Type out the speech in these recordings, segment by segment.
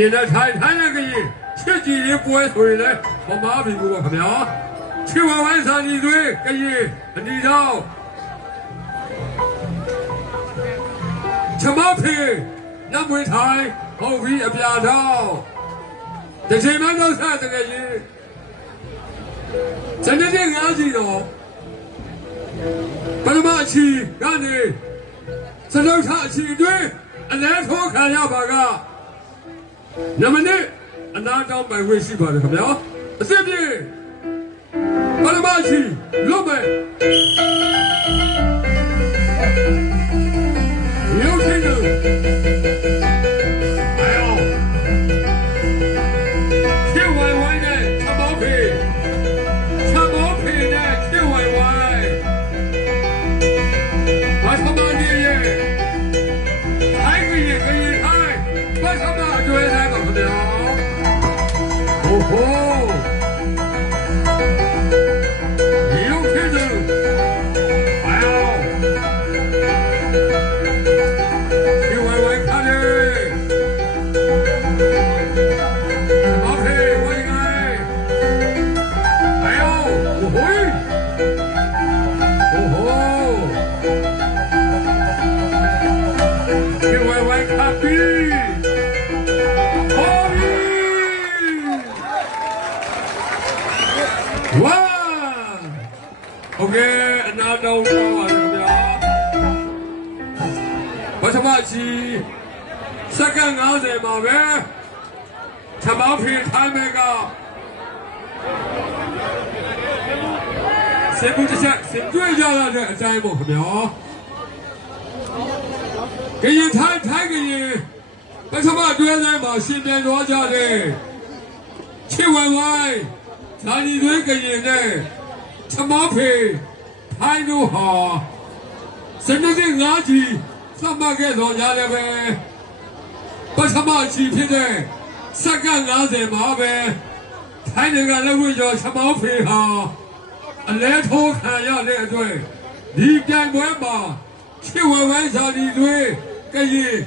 ရင်နဲ့ထိုင်တဲ့ကရင်ချစ်ကြည်ရေးပွဲဆိုရင်လည်းမမားပြီဘူးပါခင်ဗျာချစ်ဝဝိုင်းစာညီသွေးကရင်အနီတော်ချမဖေနတ်မွေထိုင်ဟုတ်ပြီးအပြာတော်တချိန်မှတော့ဆက်တကယ်ရင်ဇန်နတဲ့ငါးစီတော့ပထမအချီကနေစတုထအချီအတွင်းအလဲထိုးခံရပါကနမနစ်အနာတောင်းပိုင်ဝေးရှိပါတယ်ခင်ဗျာအစစ်ပြေပထမအချီလွတ်မယ်ရုပ်ထင်းလို့โอเคအနာတောင်းပါပါခင်ဗျာပထမချီစက္ကန့်90မှာပဲထမောင်းဖေထိုင်းမဲ့ကစေဘူးတစ်ချက်စင်တွေ့ကြလာတဲ့အတိုင်းပေါ့ခင်ဗျာကရင်ထိုင်းကရင်ပထမတွဲဆိုင်မှာရှင်ပြန်သွားကြတယ်ချစ်ဝိုင်းဝိုင်းဇာတိသွေးကရင်နဲ့ချမောဖေထိုင်းတို့ဟာစနေနေ့ငါးကြီးစမခဲ့တော်ကြတယ်ပဲပထမချီဖြစ်တဲ့စက္ကန့်90မှာပဲထိုင်းတွေကလက်ဝှေ့ကျော်ချမောဖေဟာအလဲထိုးခံရတဲ့အတွက်ဒီပြိုင်ပွဲမှာချစ်ဝဝိုင်းစာလီတွေကရင်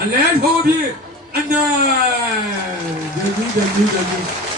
အလဲထိုးဖြစ်အနိုင်